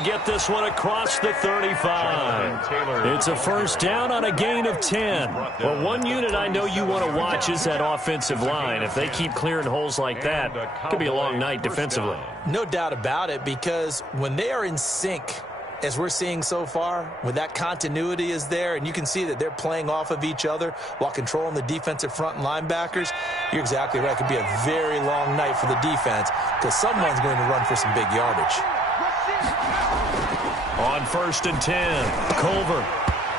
to get this one across the 35. It's a first down on a gain of 10. Well, one unit I know you want to watch is that offensive line. If they keep clearing holes like that, it could be a long night defensively. No doubt about it, because when they are in sync, as we're seeing so far, when that continuity is there and you can see that they're playing off of each other while controlling the defensive front and linebackers, you're exactly right. It could be a very long night for the defense because someone's going to run for some big yardage. On 1st and 10, Culver.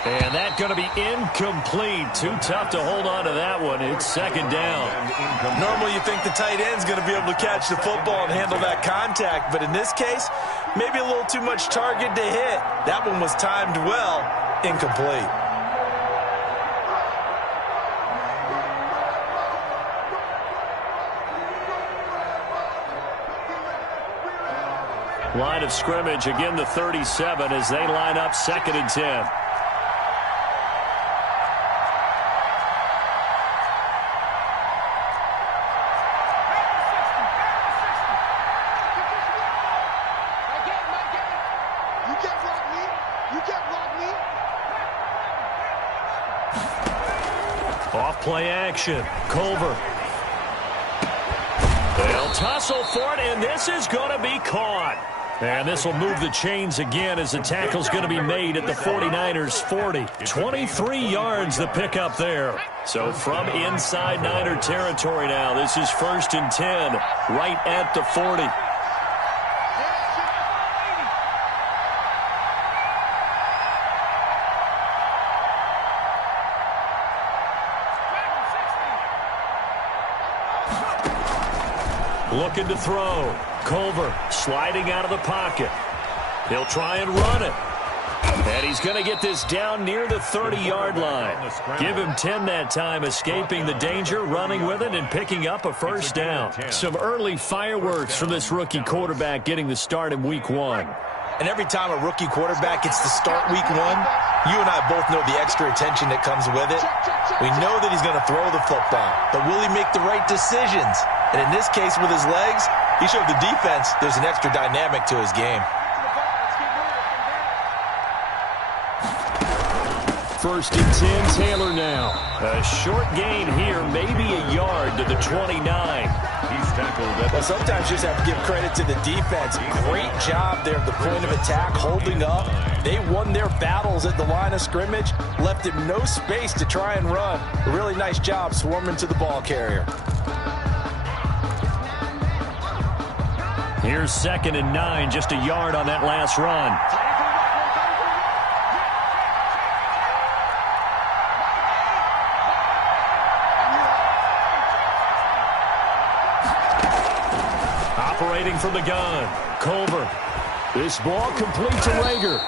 And that's going to be incomplete. Too tough to hold on to that one. It's 2nd down. Normally you think the tight end's going to be able to catch the football and handle that contact, but in this case, maybe a little too much target to hit. That one was timed well. Incomplete. Line of scrimmage, again the 37 as they line up 2nd and 10. Off-play action. Culver. They'll tussle for it, and this is going to be caught. And this will move the chains again as the tackle's going to be made at the 49ers 40. 23 yards the pickup there. So from inside Niner territory now, this is 1st and 10, right at the 40. Looking to throw. Culver sliding out of the pocket. He'll try and run it. And he's going to get this down near the 30-yard line. Give him 10 that time, escaping the danger, running with it, and picking up a first down. Some early fireworks from this rookie quarterback getting the start in Week 1. And every time a rookie quarterback gets to start Week 1, you and I both know the extra attention that comes with it. We know that he's going to throw the football, but will he make the right decisions? And in this case, with his legs, he showed the defense there's an extra dynamic to his game. 1st and 10, Taylor now. A short gain here, maybe a yard to the 29. He's tackled at well, sometimes you just have to give credit to the defense. Great job there at the point of attack, holding up. They won their battles at the line of scrimmage, left him no space to try and run. A really nice job swarming to the ball carrier. Here's 2nd and 9, just a yard on that last run. Operating from the gun, Culver. This ball complete to Rager.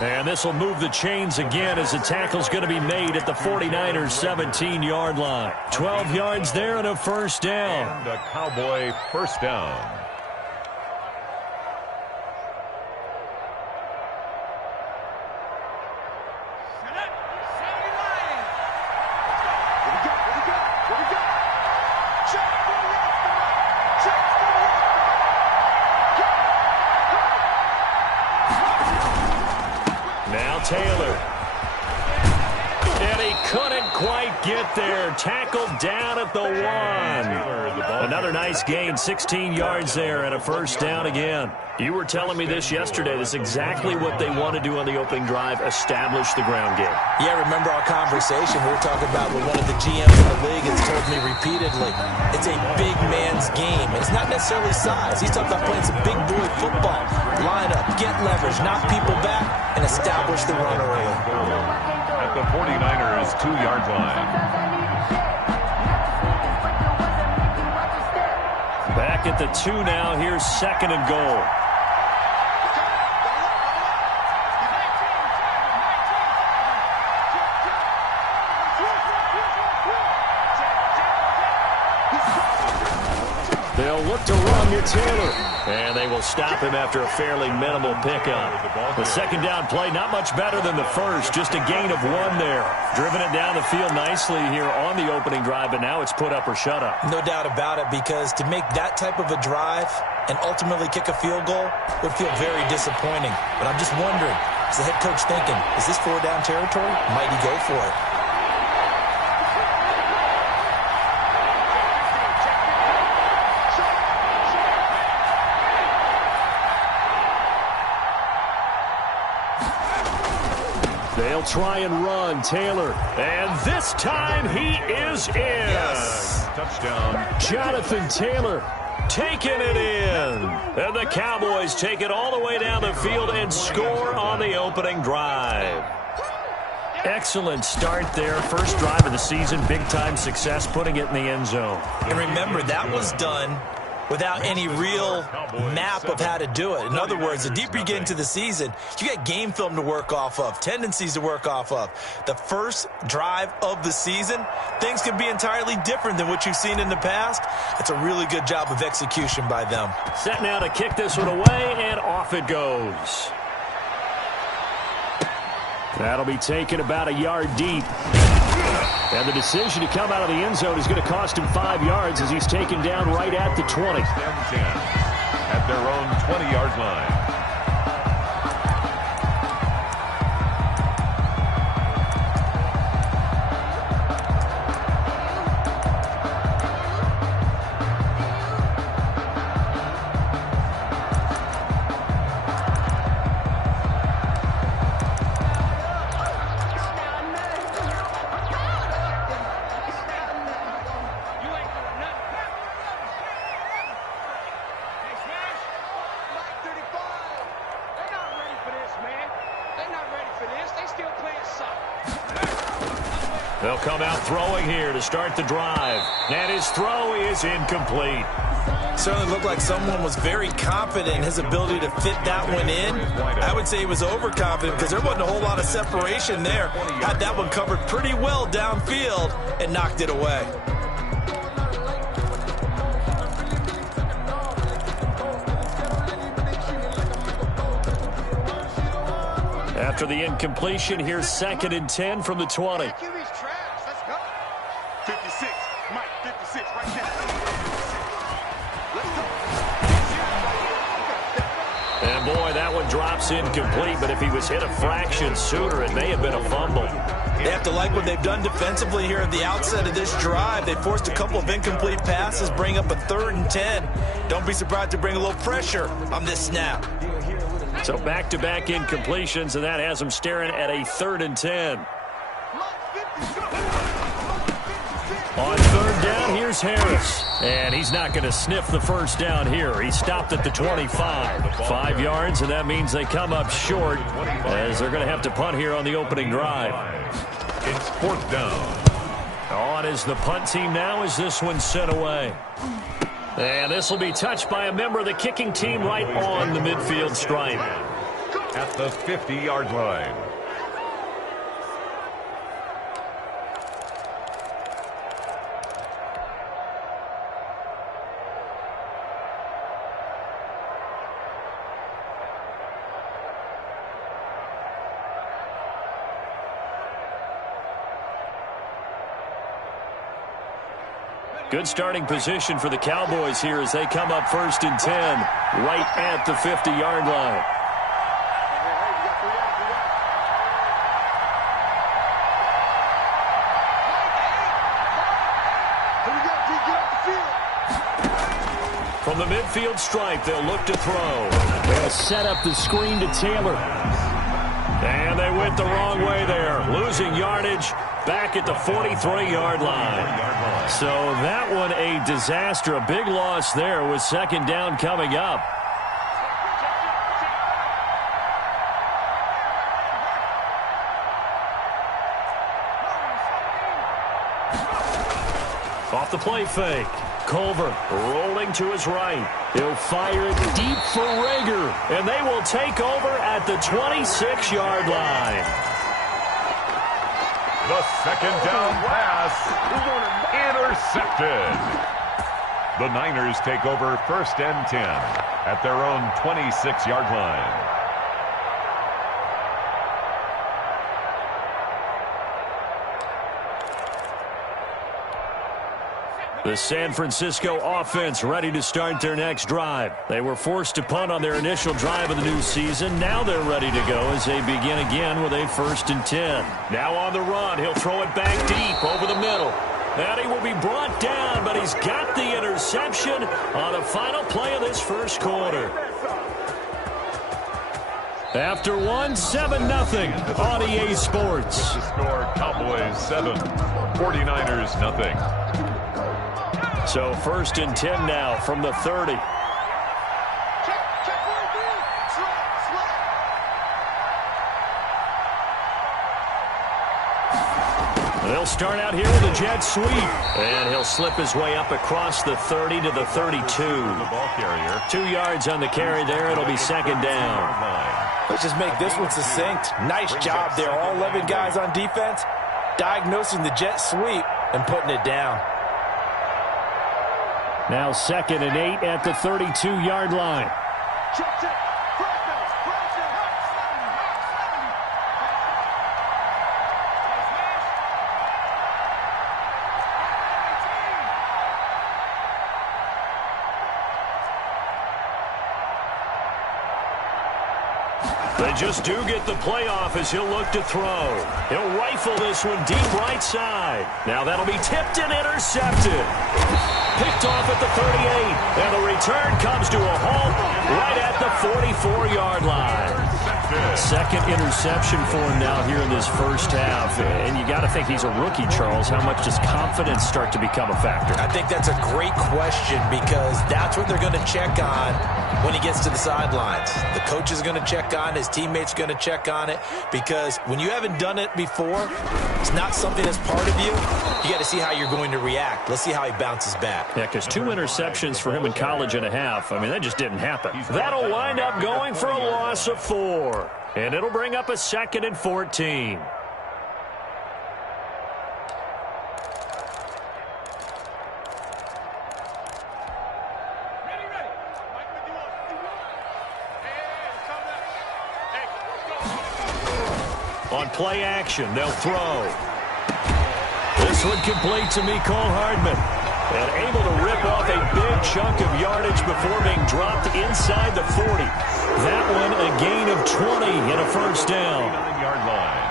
And this will move the chains again as the tackle's going to be made at the 49ers 17-yard line. 12 yards there and a first down. And a Cowboy first down. Taylor. And he couldn't quite get there. Tackled down at the 1. Another nice gain, 16 yards there and a first down again. You were telling me this yesterday. This is exactly what they want to do on the opening drive, establish the ground game. Yeah, remember our conversation we were talking about with one of the GMs in the league has told me repeatedly, it's a big man's game. It's not necessarily size. He's talking about playing some big boy football. Line up, get leverage, knock people back, and establish the run early. At the 49ers 2-yard line. Back at the 2 now. Here's 2nd and goal. They'll look to run with Taylor. And they will stop him after a fairly minimal pickup. The 2nd down play, not much better than the first. Just a gain of 1 there. Driven it down the field nicely here on the opening drive, but now it's put up or shut up. No doubt about it, because to make that type of a drive, and ultimately kick a field goal would feel very disappointing. But I'm just wondering, is the head coach thinking, is this 4-down territory? Might he go for it? They'll try and run. Taylor. And this time he is in. Yes. Touchdown. Jonathan Taylor taking it in. And the Cowboys take it all the way down the field and score on the opening drive. Excellent start there. First drive of the season. Big-time success putting it in the end zone. And remember, that was done without any real map of how to do it. In other words, the deeper you get into the season, you got game film to work off of, tendencies to work off of. The first drive of the season, things can be entirely different than what you've seen in the past. It's a really good job of execution by them. Set now to kick this one away, and off it goes. That'll be taken about a yard deep. And the decision to come out of the end zone is going to cost him 5 yards as he's taken down right at the 20. At their own 20-yard line. They'll come out throwing here to start the drive. And his throw is incomplete. Certainly looked like someone was very confident in his ability to fit that one in. I would say he was overconfident because there wasn't a whole lot of separation there. Had that one covered pretty well downfield and knocked it away. After the incompletion, here's 2nd and 10 from the 20. 56, Mike, 56, right there. Let's go. And boy, that one drops incomplete, but if he was hit a fraction sooner, it may have been a fumble. They have to like what they've done defensively here at the outset of this drive. They forced a couple of incomplete passes, bring up a 3rd and 10. Don't be surprised to bring a little pressure on this snap. So back-to-back incompletions, and that has them staring at a 3rd and 10. On 3rd down, here's Harris. And he's not going to sniff the first down here. He stopped at the 25. 5 yards, and that means they come up short as they're going to have to punt here on the opening drive. It's 4th down. On is the punt team now as this one's sent away. And this will be touched by a member of the kicking team right on the midfield stripe. At the 50-yard line. Good starting position for the Cowboys here as they come up 1st and 10 right at the 50-yard line. From the midfield stripe, they'll look to throw. They'll set up the screen to Taylor. And they went the wrong way there, losing yardage back at the 43-yard line. So that one a disaster, a big loss there with 2nd down coming up. Off the play fake. Culver rolling to his right. He'll fire it deep for Rager, and they will take over at the 26-yard line. The 2nd down pass intercepted. The Niners take over 1st and 10 at their own 26-yard line. The San Francisco offense ready to start their next drive. They were forced to punt on their initial drive of the new season. Now they're ready to go as they begin again with a 1st and 10. Now on the run, he'll throw it back deep over the middle. And he will be brought down, but he's got the interception on the final play of this first quarter. After 7-0 on EA Sports. The score, Cowboys 7, 49ers nothing. So 1st and 10 now from the 30. They'll start out here with a jet sweep. And he'll slip his way up across the 30 to the 32. The ball carrier. 2 yards on the carry there. It'll be 2nd down. Let's just make this one succinct. Nice job there. All 11 guys on defense diagnosing the jet sweep and putting it down. Now 2nd and 8 at the 32-yard line. They just do get the playoff as he'll look to throw. He'll rifle this one deep right side. Now that'll be tipped and intercepted. Picked off at the 38. And the return comes to a halt right at the 44-yard line. 2nd interception for him now here in this first half. And you got to think he's a rookie, Charles. How much does confidence start to become a factor? I think that's a great question because that's what they're going to check on when he gets to the sidelines. The coach is going to check on, his teammates going to check on it, because when you haven't done it before, it's not something that's part of you. You got to see how you're going to react. Let's see how he bounces back. Yeah, because 2 interceptions for him in college and a half. I mean, that just didn't happen. That'll wind up going for a loss of 4. And it'll bring up a 2nd and 14. On play action, they'll throw. This one complete to Mecole Hardman. And able to rip off a big chunk of yardage before being dropped inside the 40. That one a gain of 20 and a 1st down. 9-yard line.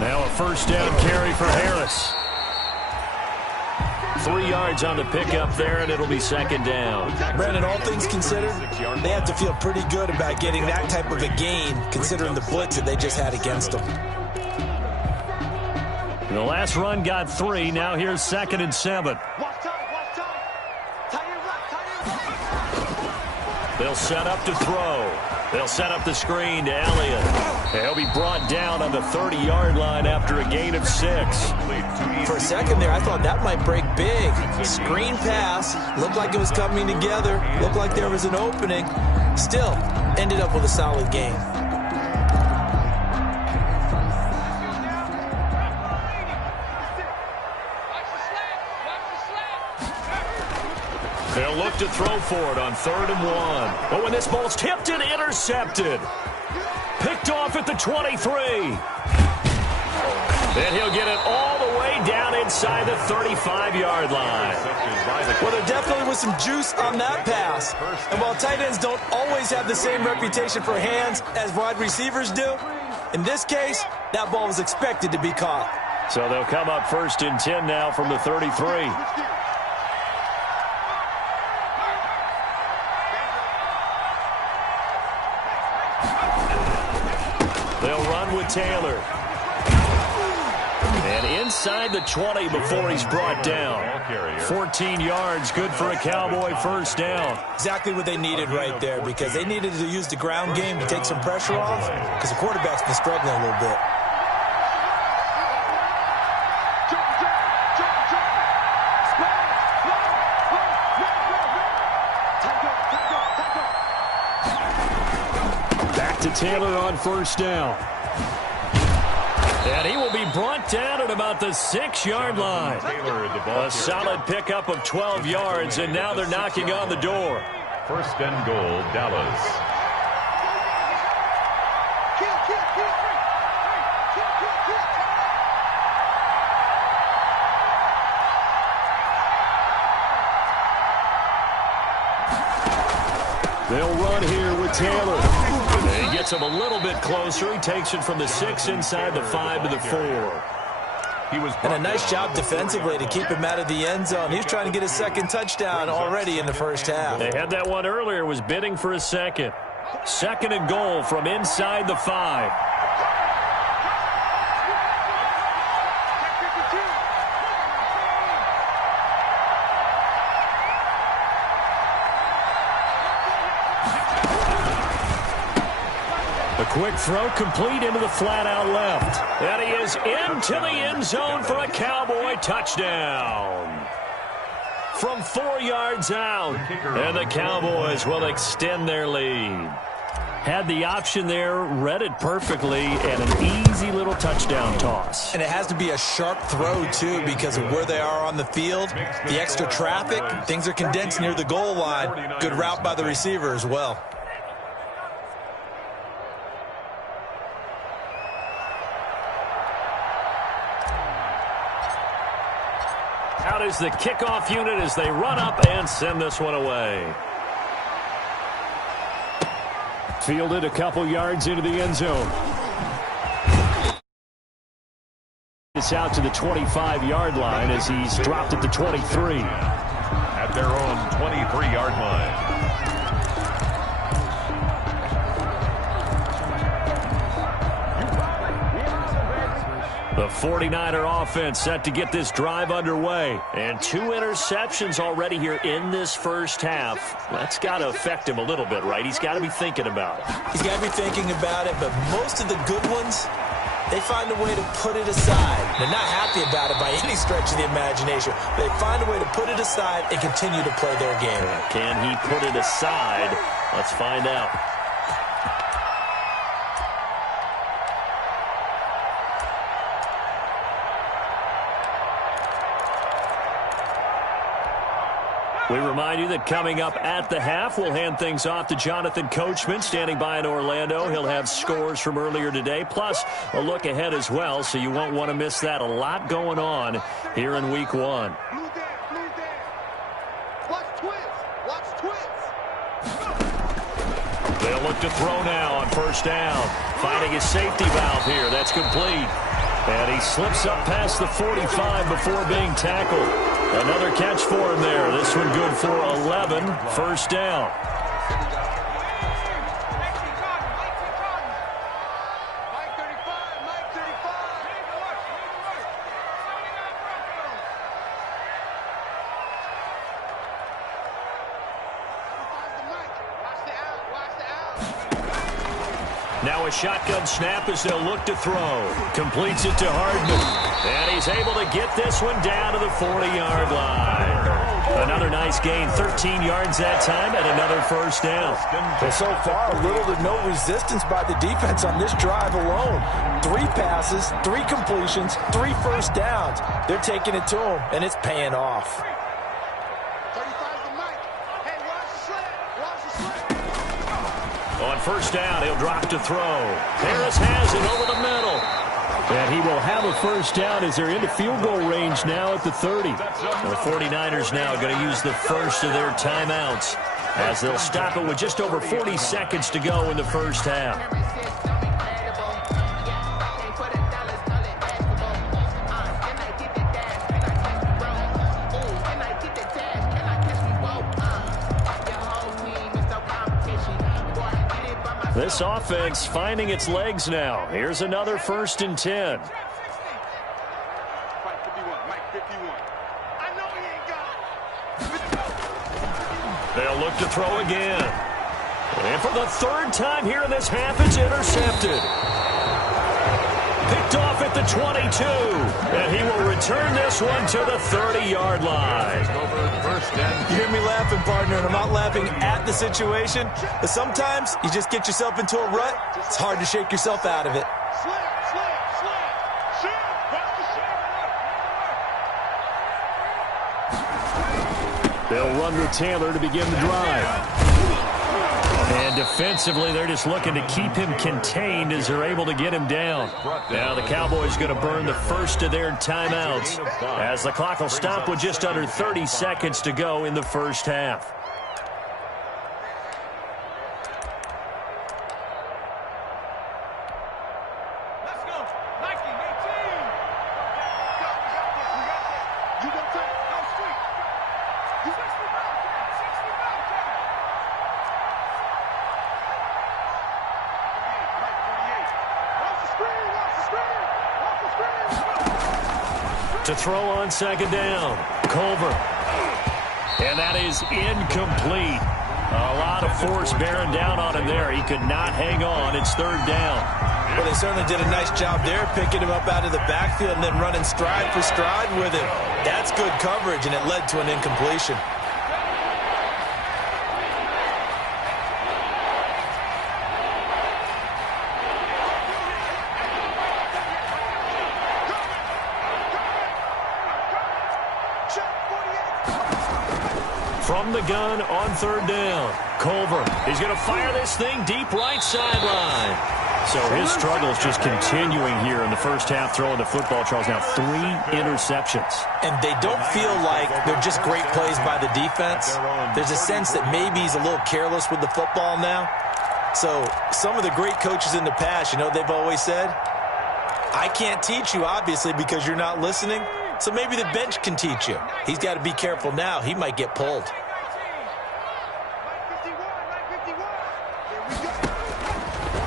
Now a 1st down carry for Harris. 3 yards on the pickup there, and it'll be 2nd down. Brandon, all things considered, they have to feel pretty good about getting that type of a gain, considering the blitz that they just had against them. The last run got 3. Now here's 2nd and 7. They'll set up to throw. They'll set up the screen to Elliott. He'll be brought down on the 30-yard line after a gain of 6. For a second there, I thought that might break big. Screen pass. Looked like it was coming together. Looked like there was an opening. Still, ended up with a solid game. They'll look to throw for it on 3rd and 1. But when this ball's tipped and intercepted. Picked off at the 23. And he'll get it all the way down inside the 35-yard line. Well, there definitely was some juice on that pass. And while tight ends don't always have the same reputation for hands as wide receivers do, in this case, that ball was expected to be caught. So they'll come up 1st and 10 now from the 33. They'll run with Taylor. And inside the 20 before he's brought down. 14 yards, good for a Cowboy 1st down. Exactly what they needed right there, because they needed to use the ground game to take some pressure off, because the quarterback's been struggling a little bit. with Taylor on first down. And he will be brought down at about the 6-yard line. A solid pickup of 12 yards, and now they're knocking on the door. First and goal, Dallas. They'll run here with Taylor. He gets him a little bit closer. He takes it from the 6 inside the 5 to the 4. And a nice job defensively to keep him out of the end zone. He's trying to get his second touchdown already in the first half. They had that one earlier, was bidding for a second. Second and goal from inside the 5. A quick throw complete into the flat out left. And he is into the end zone for a Cowboy touchdown. From 4 yards out. And the Cowboys will extend their lead. Had the option there, read it perfectly, and an easy little touchdown toss. And it has to be a sharp throw, too, because of where they are on the field. The extra traffic, things are condensed near the goal line. Good route by the receiver as well. Out is the kickoff unit as they run up and send this one away. Fielded a couple yards into the end zone. It's out to the 25-yard line as he's dropped at the 23. At their own 23-yard line. The 49er offense set to get this drive underway. And 2 interceptions already here in this first half. That's got to affect him a little bit, right? He's got to be thinking about it. He's got to be thinking about it, but most of the good ones, they find a way to put it aside. They're not happy about it by any stretch of the imagination. They find a way to put it aside and continue to play their game. Can he put it aside? Let's find out. We remind you that coming up at the half, we'll hand things off to Jonathan Coachman, standing by in Orlando. He'll have scores from earlier today, plus a look ahead as well, so you won't want to miss that. A lot going on here in Week 1. Watch twist. They'll look to throw now on first down. Finding his safety valve here. That's complete. And he slips up past the 45 before being tackled. Another catch for him there. This one good for 11. First down. Now a shotgun snap as they'll look to throw. Completes it to Hardman. And he's able to get this one down to the 40-yard line. Another nice gain, 13 yards that time, and another first down. Well, so far, little to no resistance by the defense on this drive alone. 3 passes, 3 completions, 3 first downs. They're taking it to him, and it's paying off. On first down, he'll drop to throw. Harris has it over the middle. And he will have a first down as they're into field goal range now at the 30. The 49ers now going to use the first of their timeouts as they'll stop it with just over 40 seconds to go in the first half. This offense finding its legs now. Here's another 1st and 10. They'll look to throw again. And for the 3rd time here in this half, it's intercepted. Picked off at the 22. And he will return this one to the 30-yard line. You hear me laughing, partner, and I'm not laughing at the situation. But sometimes you just get yourself into a rut. It's hard to shake yourself out of it. They'll run with Taylor to begin the drive. And defensively, they're just looking to keep him contained as they're able to get him down. Now the Cowboys going to burn the first of their timeouts as the clock will stop with just under 30 seconds to go in the first half. To throw on second down, Culver. And that is incomplete. A lot of force bearing down on him there. He could not hang on. It's third down. Well, they certainly did a nice job there, picking him up out of the backfield and then running stride for stride with him. That's good coverage, and it led to an incompletion. From the gun on third down, Culver. He's going to fire this thing deep right sideline. So his struggles just continuing here in the first half throwing the football. Charles, now 3 interceptions. And they don't feel like they're just great plays by the defense. There's a sense that maybe he's a little careless with the football now. So some of the great coaches in the past, you know, they've always said, I can't teach you, obviously, because you're not listening. So maybe the bench can teach you. He's got to be careful now. He might get pulled.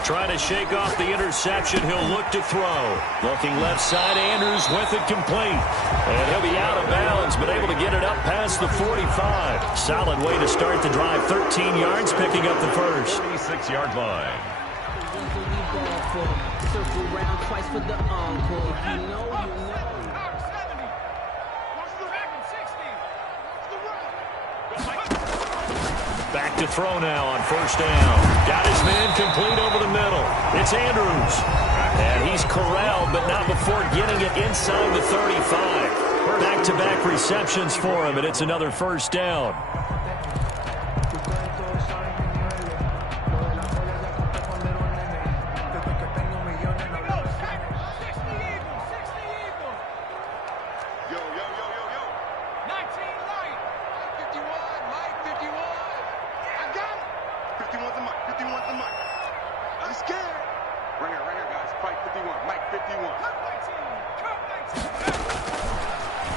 Trying to shake off the interception. He'll look to throw. Looking left side, Andrews with it complete. And he'll be out of bounds, but able to get it up past the 45. Solid way to start the drive. 13 yards, picking up the first. 46-yard line. Circle round twice for the encore. You know. Back to throw now on first down. Got his man complete over the middle. It's Andrews. And he's corralled, but not before getting it inside the 35. Back-to-back receptions for him, and it's another first down.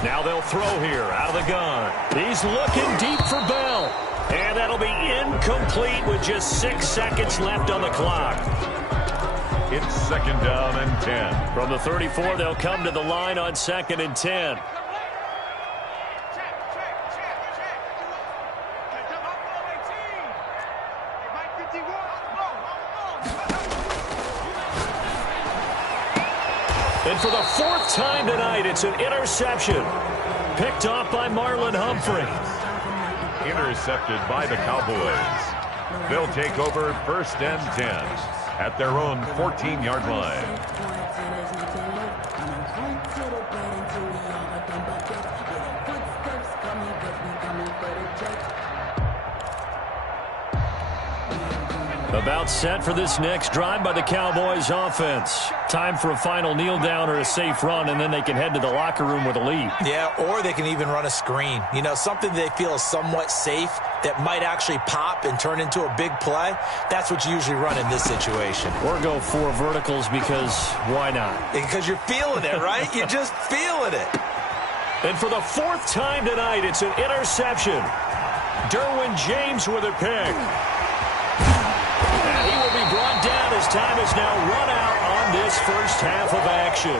Now they'll throw here out of the gun. He's looking deep for Bell. And that'll be incomplete with just 6 seconds left on the clock. It's second down and 10. From the 34, they'll come to the line on second and 10. And for the 4th time tonight, it's an interception. Picked off by Marlon Humphrey. Intercepted by the Cowboys. They'll take over first and 10 at their own 14-yard line. About set for this next drive by the Cowboys offense. Time for a final kneel down or a safe run, and then they can head to the locker room with a lead. Yeah, or they can even run a screen. You know, something they feel is somewhat safe that might actually pop and turn into a big play. That's what you usually run in this situation. Or go 4 verticals because why not? Because you're feeling it, right? You're just feeling it. And for the 4th time tonight, it's an interception. Derwin James with a pick. And he will be brought down as time is now run out on this first half of action.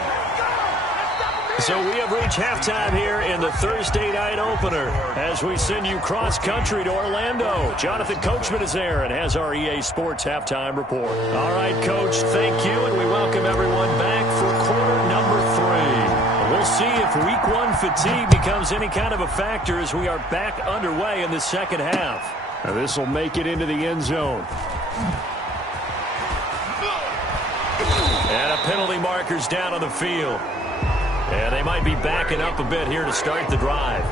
So we have reached halftime here in the Thursday night opener as we send you cross-country to Orlando. Jonathan Coachman is there and has our EA Sports halftime report. All right, Coach, thank you, and we welcome everyone back for quarter number 3. We'll see if week 1 fatigue becomes any kind of a factor as we are back underway in the second half. Now this will make it into the end zone. And a penalty marker's down on the field. And they might be backing up a bit here to start the drive.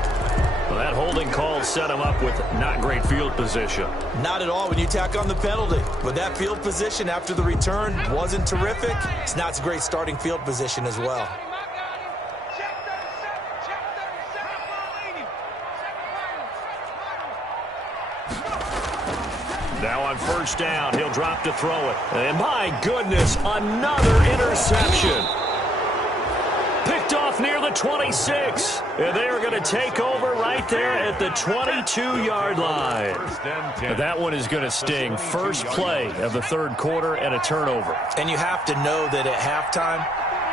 Well, that holding call set them up with not great field position. Not at all when you tack on the penalty. But that field position after the return wasn't terrific. It's not a great starting field position as well. Now on first down, he'll drop to throw it. And my goodness, another interception. Picked off near the 26. And they are going to take over right there at the 22-yard line. That one is going to sting. First play of the third quarter and a turnover. And you have to know that at halftime,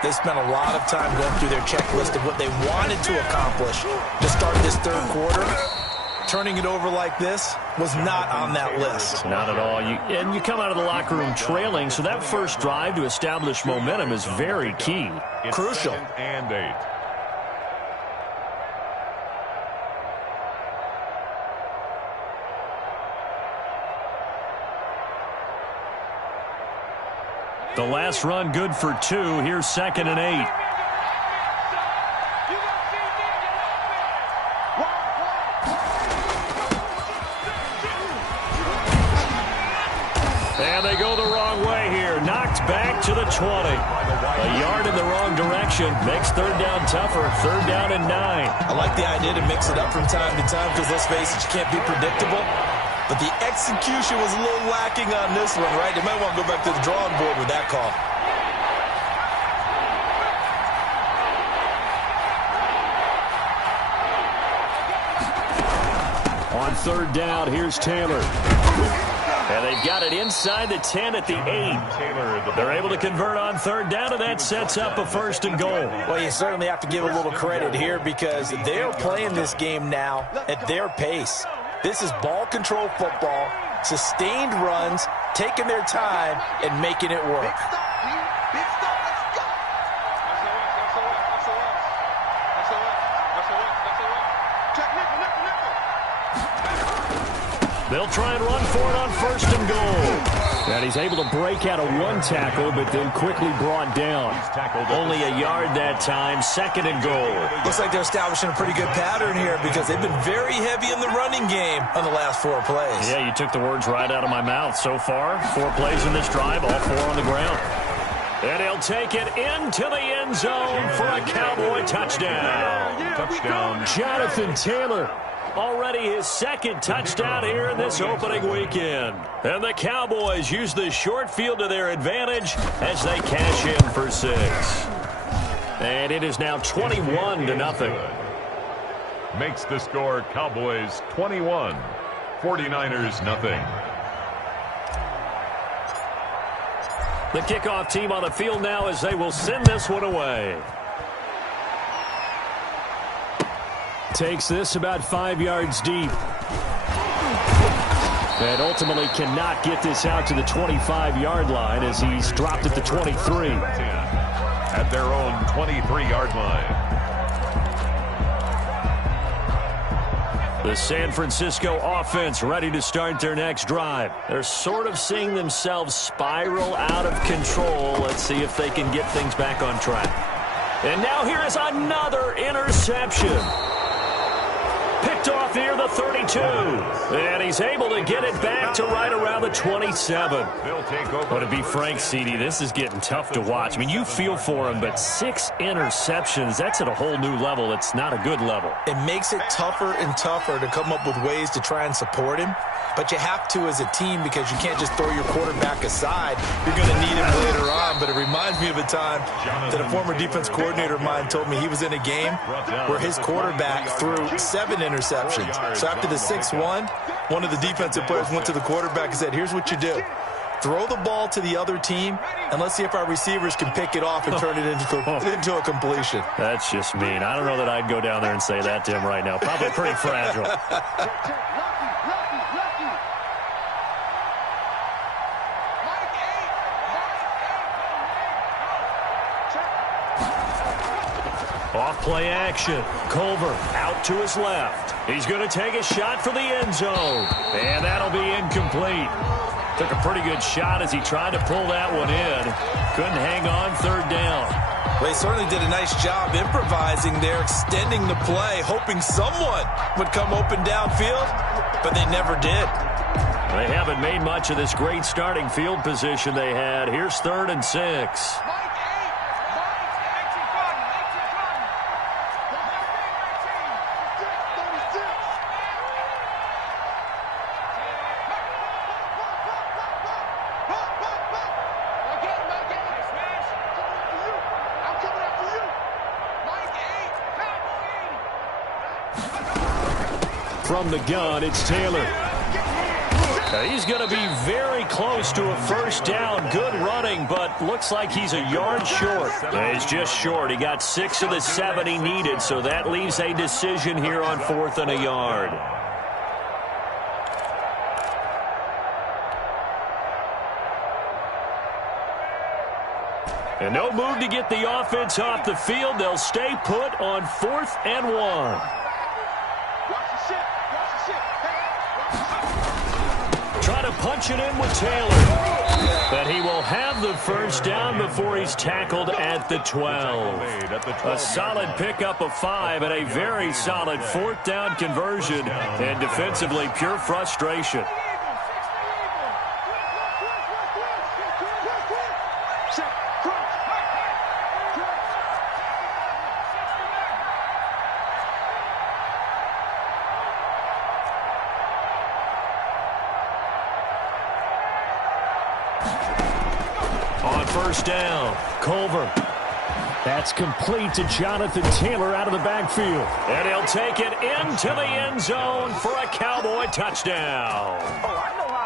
they spent a lot of time going through their checklist of what they wanted to accomplish to start this third quarter. Turning it over like this was not on that list. Not at all. And you come out of the locker room trailing, so that first drive to establish momentum is very key. Crucial. And 8. The last run good for 2. Here's 2nd and 8. And they go the wrong way here. Knocked back to the 20. A yard in the wrong direction. Makes third down tougher. Third down and 9. I like the idea to mix it up from time to time because, let's face it, you can't be predictable. But the execution was a little lacking on this one, right? They might want to go back to the drawing board with that call. On third down, here's Taylor. And they've got it inside the 10 at the 8. They're able to convert on third down, and that sets up a 1st and goal. Well, you certainly have to give a little credit here because they're playing this game now at their pace. This is ball control football, sustained runs, taking their time, and making it work. They'll try and run for it on 1st and goal. And he's able to break out of one tackle, but then quickly brought down. Only a yard that time, 2nd and goal. Looks like they're establishing a pretty good pattern here because they've been very heavy in the running game on the last 4 plays. Yeah, you took the words right out of my mouth. So far, 4 plays in this drive, all 4 on the ground. And he'll take it into the end zone for a Cowboy touchdown. Touchdown. Jonathan Taylor. Already his 2nd touchdown here in this opening weekend. And the Cowboys use the short field to their advantage as they cash in for 6. And it is now 21-0. Makes the score Cowboys 21, 49ers nothing. The kickoff team on the field now as they will send this one away. Takes this about 5 yards deep. And ultimately cannot get this out to the 25-yard line as he's dropped at the 23. At their own 23-yard line. The San Francisco offense ready to start their next drive. They're sort of seeing themselves spiral out of control. Let's see if they can get things back on track. And now here is another interception. Picked off near the 32. And he's able to get it back to right around the 27. But to be frank, CD, this is getting tough to watch. I mean, you feel for him, but 6 interceptions, that's at a whole new level. It's not a good level. It makes it tougher and tougher to come up with ways to try and support him. But you have to as a team because you can't just throw your quarterback aside. You're going to need him later on. But it reminds me of a time that a former defense coordinator of mine told me he was in a game where his quarterback threw 7 interceptions. So after the 6th one of the defensive players went to the quarterback and said, here's what you do. throw the ball to the other team, and let's see if our receivers can pick it off and turn it into a completion. That's just mean. I don't know that I'd go down there and say that to him right now. Probably pretty fragile. Off play action. Culver out to his left. He's going to take a shot for the end zone. And that'll be incomplete. Took a pretty good shot as he tried to pull that one in. Couldn't hang on third down. Well, they certainly did a nice job improvising there, extending the play, hoping someone would come open downfield, but they never did. They haven't made much of this great starting field position they had. Here's 3rd and 6. From the gun, it's Taylor. He's going to be very close to a first down. Good running, but looks like he's a yard short. He's just short. He got 6 of the 7 he needed, so that leaves a decision here on 4th and a yard. And no move to get the offense off the field. They'll stay put on 4th and 1. Try to punch it in with Taylor. But he will have the first down before he's tackled at the 12. A solid pickup of 5 and a very solid 4th down conversion. And defensively, pure frustration. First down, Culver. That's complete to Jonathan Taylor out of the backfield. And he'll take it into the end zone for a Cowboy touchdown.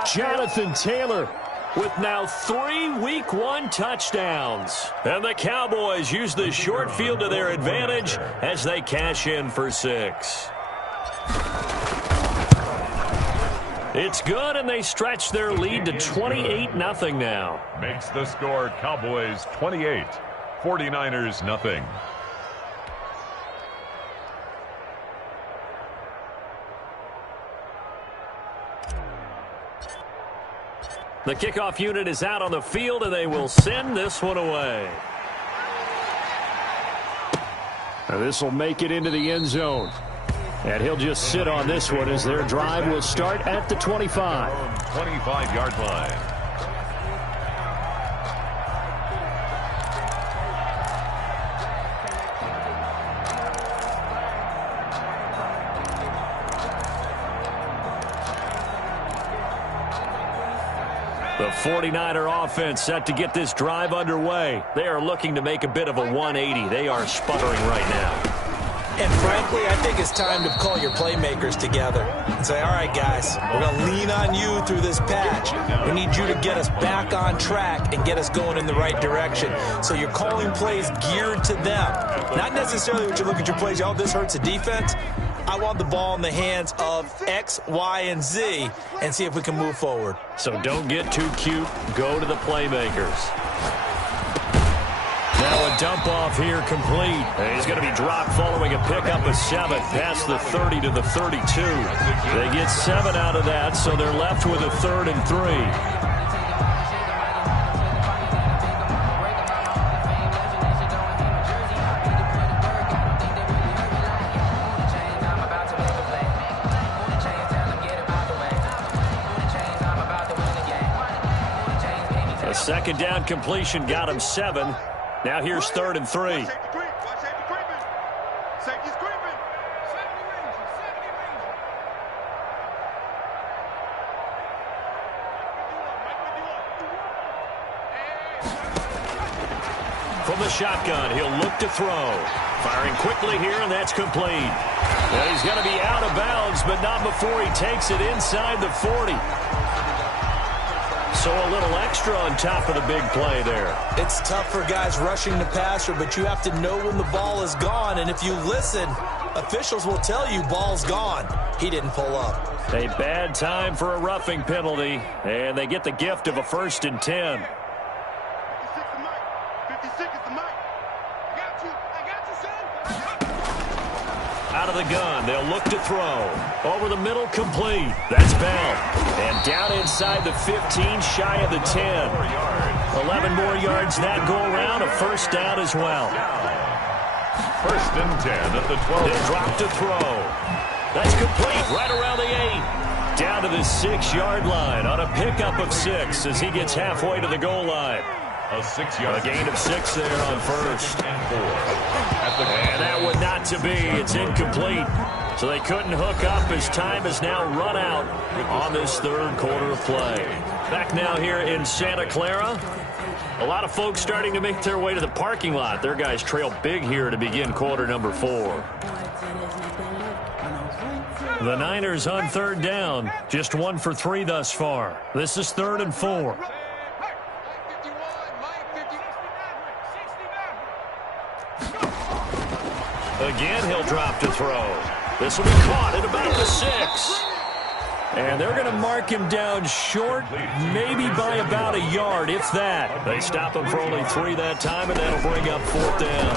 Jonathan Taylor with now 3 Week 1 touchdowns. And the Cowboys use the short field to their advantage as they cash in for 6. It's good, and they stretch their lead to 28-0 now. Makes the score Cowboys 28, 49ers nothing. The kickoff unit is out on the field, and they will send this one away. Now this will make it into the end zone. And he'll just sit on this one as their drive will start at the 25. 25-yard line. The 49er offense set to get this drive underway. They are looking to make a bit of a 180. They are sputtering right now. And frankly, I think it's time to call your playmakers together and say, all right, guys, we're going to lean on you through this patch. We need you to get us back on track and get us going in the right direction. So you're calling plays geared to them. Not necessarily what you look at your plays, oh, this hurts the defense. I want the ball in the hands of X, Y, and Z and see if we can move forward. So don't get too cute. Go to the playmakers. Now a dump off here complete. And he's going to be dropped following a pickup of 7 past the 30 to the 32. They get 7 out of that, so they're left with a 3rd and 3. A second down completion got him 7. Now here's 3rd and 3. Safety's creeping. From the shotgun, he'll look to throw. Firing quickly here, and that's complete. Well, he's going to be out of bounds, but not before he takes it inside the 40. So a little extra on top of the big play there. It's tough for guys rushing the passer, but you have to know when the ball is gone. And if you listen, officials will tell you ball's gone. He didn't pull up. A bad time for a roughing penalty, and they get the gift of a 1st and 10. 56 is the mic. I got you, son. Out of the gun, they'll look to throw. Over the middle, complete. That's Bell. And down inside the 15, shy of the 10. 11 more yards that go around, a 1st down as well. 1st and 10 at the 12. They'll drop to throw. That's complete, right around the 8. Down to the 6-yard line on a pickup of 6 as he gets halfway to the goal line. A 6-yard gain of 6 there on 1st. And 4. And that one not to be. It's incomplete. So they couldn't hook up as time has now run out on this 3rd quarter of play. Back now here in Santa Clara. A lot of folks starting to make their way to the parking lot. Their guys trail big here to begin quarter number 4. The Niners on 3rd down. Just 1 for 3 thus far. This is 3rd and 4. Again, he'll drop to throw. This will be caught at about the 6. And they're going to mark him down short, maybe by about a yard, if that. They stop him for only 3 that time, and that'll bring up 4th down.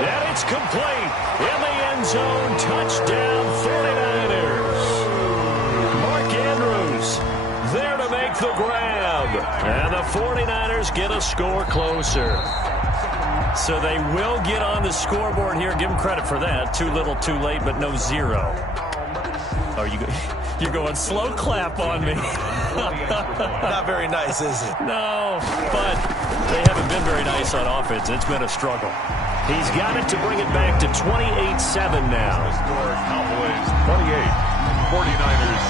And it's complete. In the end zone, touchdown, 49ers. Mark Andrews there to make the grab. And the 49ers get a score closer. So they will get on the scoreboard here. Give them credit for that. Too little, too late, but no 0. Are you? You're going slow clap on me. Not very nice, is it? No, but they haven't been very nice on offense. It's been a struggle. He's got it to bring it back to 28-7 now. The score, Cowboys 28, 49ers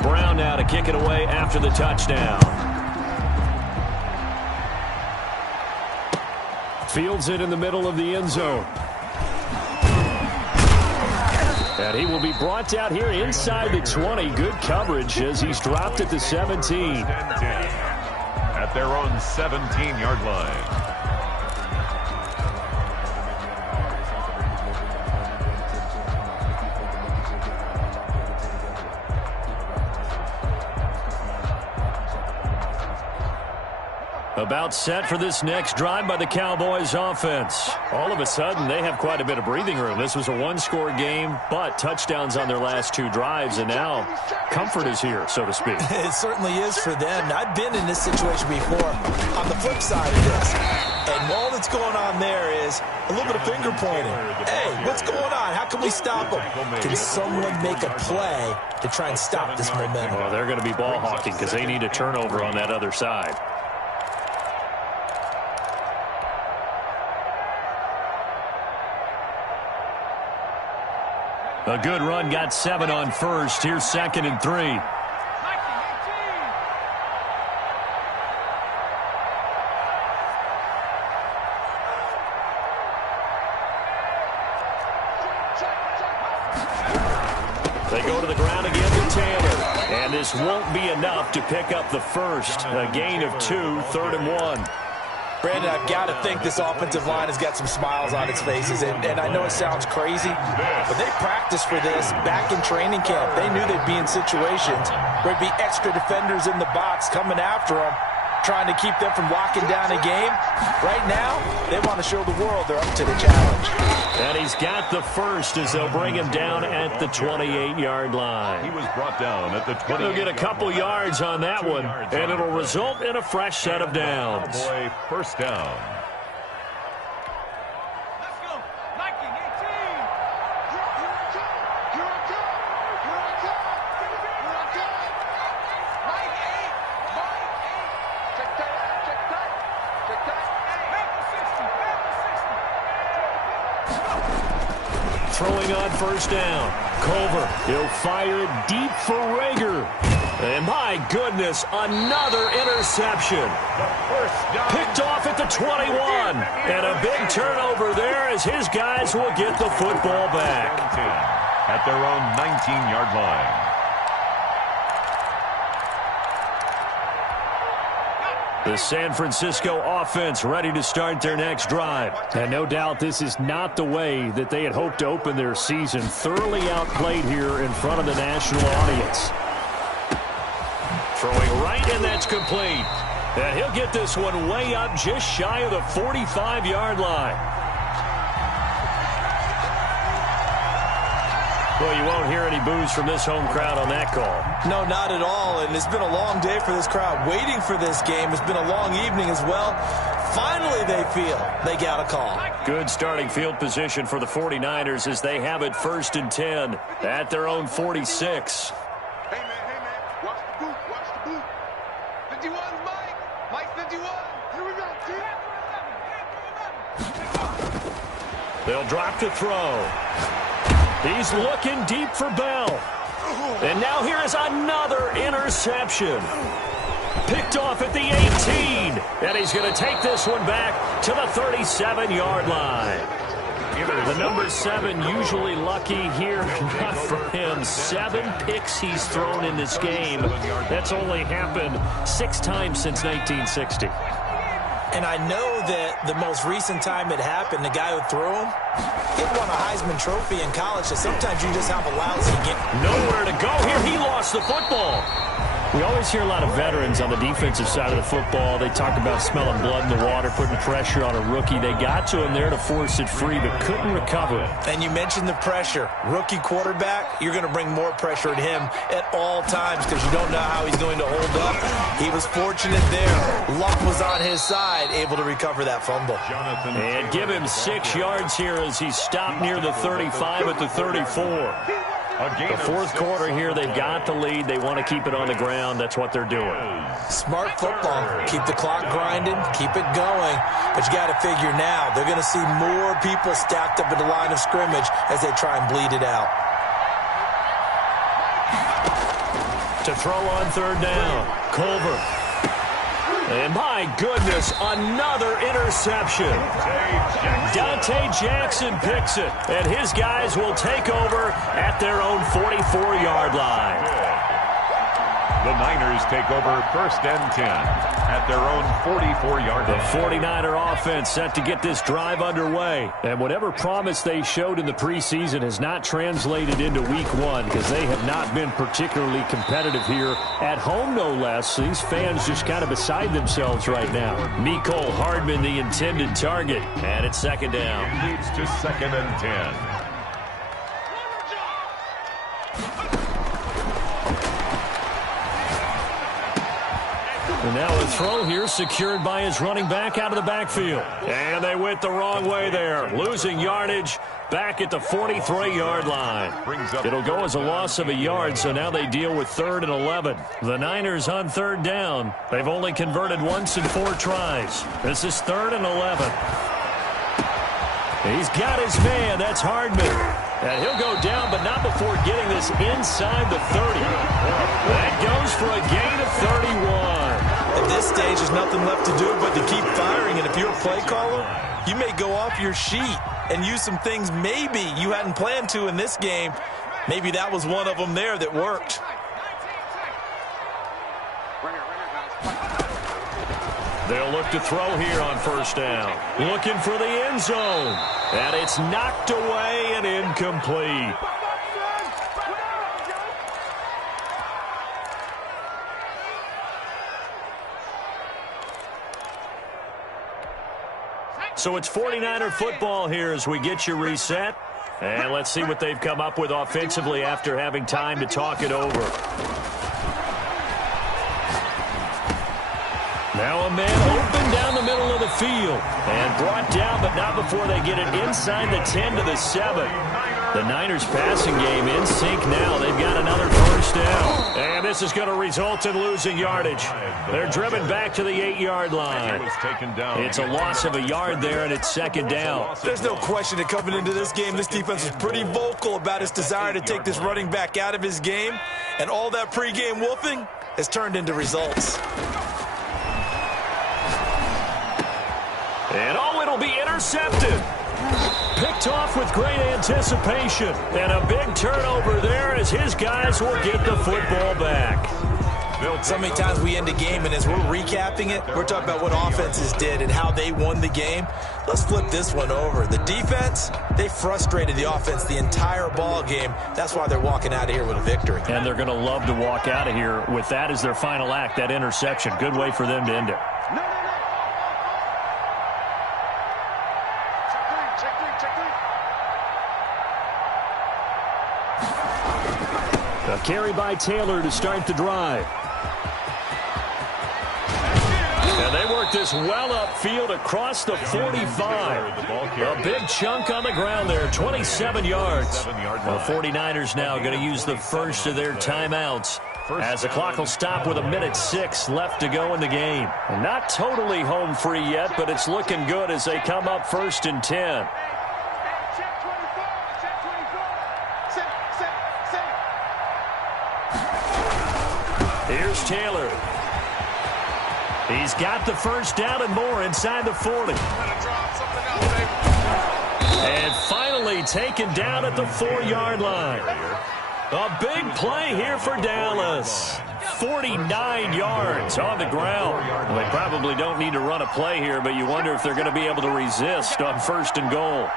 7. Brown now to kick it away after the touchdown. Fields it in the middle of the end zone. And he will be brought down here inside the 20. Good coverage as he's dropped at the 17. At their own 17-yard line. About set for this next drive by the Cowboys offense. All of a sudden, they have quite a bit of breathing room. This was a 1-score game, but touchdowns on their last 2 drives, and now comfort is here, so to speak. It certainly is for them. I've been in this situation before on the flip side of this. And all that's going on there is a little bit of finger pointing. Hey, what's going on? How can we stop them? Can someone make a play to try and stop this momentum? Well, they're going to be ball hawking because they need a turnover on that other side. A good run, got 7 on 1st. Here's 2nd and 3. They go to the ground again to Taylor. And this won't be enough to pick up the 1st. A gain of 2, 3rd and 1. Brandon, I've got to think this offensive line has got some smiles on its faces, and I know it sounds crazy, but they practiced for this back in training camp. They knew they'd be in situations where there'd be extra defenders in the box coming after them, trying to keep them from locking down a game. Right now, they want to show the world they're up to the challenge. And he's got the 1st as they'll bring him down at the 28-yard line. He was brought down at the 20. They'll get a couple yards on that one, and it'll result in a fresh set of downs. Boy, 1st down. Let's go. 1918. Throwing on 1st down. Culver, he'll fire it deep for Rager. And my goodness, another interception. Picked off at the 21. And a big turnover there as his guys will get the football back. At their own 19-yard line. The San Francisco offense ready to start their next drive. And no doubt this is not the way that they had hoped to open their season. Thoroughly outplayed here in front of the national audience. Throwing right, and that's complete. And he'll get this one way up just shy of the 45-yard line. Well, you won't hear any boos from this home crowd on that call. No, not at all. And it's been a long day for this crowd waiting for this game. It's been a long evening as well. Finally, they feel they got a call. Good starting field position for the 49ers as they have it 1st and 10 at their own 46. Hey, man, watch the boot, watch the boot. 51, Mike 51. Here we go, team. They'll drop to throw. He's looking deep for Bell. And now here is another interception. Picked off at the 18. And he's going to take this one back to the 37-yard line. The number 7 usually lucky here. Not for him. 7 picks he's thrown in this game. That's only happened 6 times since 1960. And I know that the most recent time it happened, the guy who threw him, he won a Heisman Trophy in college, so sometimes you just have a lousy game. Nowhere to go here. He lost the football. We always hear a lot of veterans on the defensive side of the football. They talk about smelling blood in the water, putting pressure on a rookie. They got to him there to force it free, but couldn't recover it. And you mentioned the pressure. Rookie quarterback, you're going to bring more pressure at him at all times because you don't know how he's going to hold up. He was fortunate there. Luck was on his side, able to recover that fumble. And give him 6 yards here as he's stopped near the 35 at the 34. The fourth quarter here, they've got the lead. They want to keep it on the ground. That's what they're doing. Smart football. Keep the clock grinding. Keep it going. But you got to figure now, they're going to see more people stacked up at the line of scrimmage as they try and bleed it out. To throw on 3rd down, Culver. And my goodness, another interception. Dante Jackson picks it, and his guys will take over at their own 44-yard line. The Niners take over 1st and 10 at their own 44-yard line. The 49er offense set to get this drive underway. And whatever promise they showed in the preseason has not translated into week 1 because they have not been particularly competitive here at home, no less. These fans just kind of beside themselves right now. Mecole Hardman, the intended target, and it's 2nd down. It leads to 2nd and 10. And now a throw here secured by his running back out of the backfield. And they went the wrong way there. Losing yardage back at the 43-yard line. It'll go as a loss of a yard, so now they deal with 3rd and 11. The Niners on 3rd down. They've only converted once in 4 tries. This is 3rd and 11. He's got his man. That's Hardman. And he'll go down, but not before getting this inside the 30. That goes for a gain of 31. At this stage, there's nothing left to do but to keep firing. And if you're a play caller, you may go off your sheet and use some things maybe you hadn't planned to in this game. Maybe that was one of them there that worked. They'll look to throw here on 1st down. Looking for the end zone. And it's knocked away and incomplete. So it's 49er football here as we get you reset. And let's see what they've come up with offensively after having time to talk it over. Now a man open down the middle of the field. And brought down, but not before they get it inside the 10 to the 7. The Niners passing game in sync now. They've got another 1st down. And this is going to result in losing yardage. They're driven back to the 8-yard line. It's a loss of a yard there, and it's 2nd down. There's no question that coming into this game, this defense was pretty vocal about its desire to take this running back out of his game. And all that pregame wolfing has turned into results. And oh, it'll be intercepted. Picked off with great anticipation. And a big turnover there as his guys will get the football back. So many times we end a game, and as we're recapping it, we're talking about what offenses did and how they won the game. Let's flip this one over. The defense, they frustrated the offense the entire ball game. That's why they're walking out of here with a victory. And they're going to love to walk out of here with that as their final act, that interception. Good way for them to end it. A carry by Taylor to start the drive. And they work this well upfield across the 45. A big chunk on the ground there, 27 yards. The 49ers now going to use the first of their timeouts, as the clock will stop with 1:06 left to go in the game. And not totally home free yet, but it's looking good as they come up 1st and 10. Here's Taylor. He's got the first down and more inside the 40. And finally taken down at the 4-yard line. A big play here for Dallas. 49 yards on the ground. Well, they probably don't need to run a play here, but you wonder if they're going to be able to resist on 1st and goal.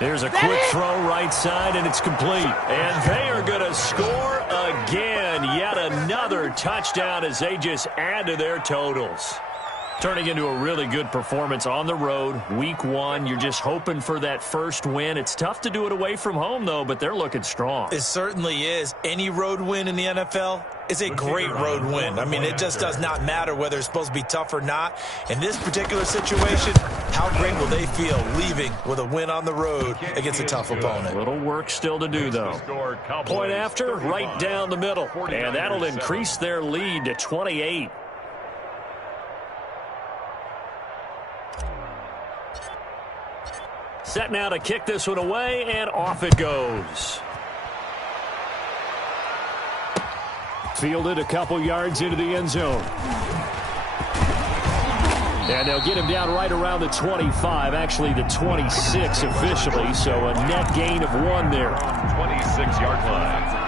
There's a quick throw right side, and it's complete. And they are going to score again. Yet another touchdown as they just add to their totals. Turning into a really good performance on the road. Week 1, you're just hoping for that first win. It's tough to do it away from home, though, but they're looking strong. It certainly is. Any road win in the NFL is a great road win. I mean, it just does not matter whether it's supposed to be tough or not. In this particular situation, how great will they feel leaving with a win on the road against a tough opponent? A little work still to do, though. Point after, right down the middle. And that'll increase their lead to 28. Set now to kick this one away, and off it goes. Fielded a couple yards into the end zone. And they'll get him down right around the 25, actually the 26 officially, so a net gain of 1 there. 26-yard line.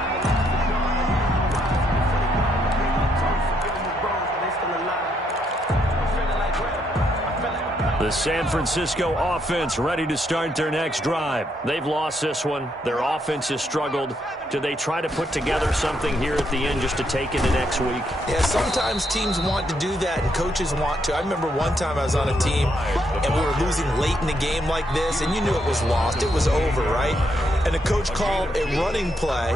The San Francisco offense ready to start their next drive. They've lost this one. Their offense has struggled. Do they try to put together something here at the end just to take into next week? Yeah, sometimes teams want to do that and coaches want to. I remember one time I was on a team and we were losing late in the game like this, and you knew it was lost. It was over, right? And the coach called a running play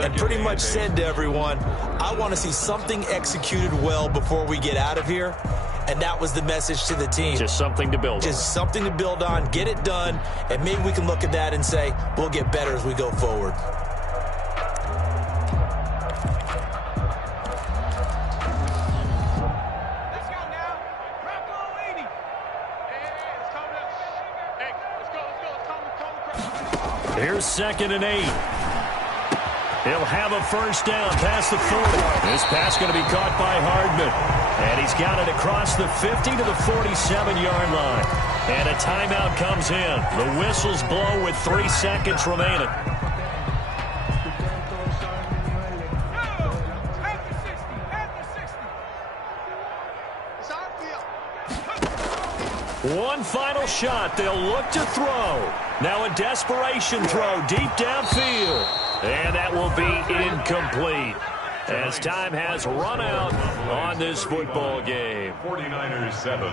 and pretty much said to everyone, I want to see something executed well before we get out of here. And that was the message to the team. Just something to build on. Just something to build on, get it done, and maybe we can look at that and say, we'll get better as we go forward. Let's go now. Rocco 80. Hey, let's calm down. Hey, let's go. Let's calm. Here's 2nd and 8. He'll have a first down past the 40. This pass going to be caught by Hardman. And he's got it across the 50 to the 47-yard line. And a timeout comes in. The whistles blow with 3 seconds remaining. One final shot. They'll look to throw. Now a desperation throw deep downfield. And that will be incomplete, as time has run out on this football game. 49ers 7,